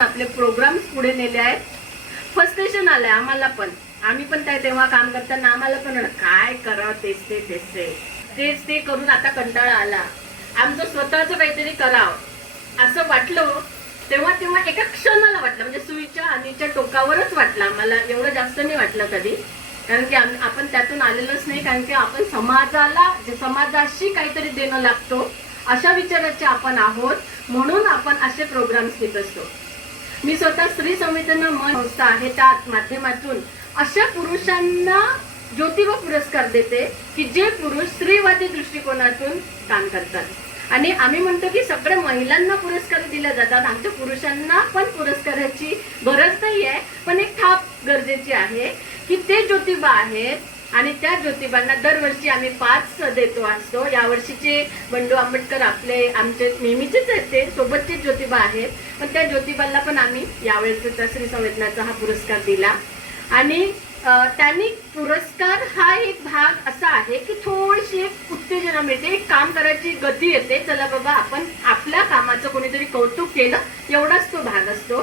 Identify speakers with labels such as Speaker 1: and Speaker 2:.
Speaker 1: आपले प्रोग्राम्स पुढे नेले आहेत. फस्टेशन आलंय आम्हाला पण. आम्ही पण त्या तेव्हा काम करताना आम्हाला पण काय करावं तेच ते तेच ते. तेच ते करून आता कंटाळा आला. आमचं स्वतःच काहीतरी करावं. असं वाटलं तेव्हा तेव्हा एका क्षणाला वाटलं. म्हणजे सुईच्या आणीच्या टोकावरच वाटलं आम्हाला. एवढं जास्त नाही वाटलं कधी. कारण की आपण त्यातून आलेलोच नाही. कारण की आपण समाजाला समाजाशी काहीतरी देणं लागतो अशा विचाराचे आपण आहोत. म्हणून आपण असे प्रोग्राम्स घेत असतो. मी स्वतः स्त्री संवेदना मन संस्था आहे त्या माध्यमातून अशा पुरुषांना ज्योतिबा पुरस्कार देते की जे पुरुष स्त्रीवादी दृष्टिकोनातून काम करतात. आणि आम्ही म्हणतो की सगळ्या महिलांना पुरस्कार दिले जातात. आमच्या पुरुषांना पण पुरस्काराची गरज नाही आहे. पण एक थाप गरजेची आहे की ते ज्योतिबा आहेत आणि त्या ज्योतिबांना दरवर्षी आम्ही पाच देतो असतो. यावर्षीचे बंडू आंबेडकर आपले आमचे नेहमीचेच आहेत ते सोबतचे ज्योतिबा आहेत. पण त्या ज्योतिबाला पण आम्ही यावेळेचा श्री संवेदनाचा हा पुरस्कार दिला. आणि त्यांनी पुरस्कार हा एक भाग असा आहे की थोडीशी एक उत्तेजना मिळते एक काम करायची गती येते चला बाबा आपण आपल्या कामाचं कोणीतरी कौतुक केलं एवढाच तो भाग असतो.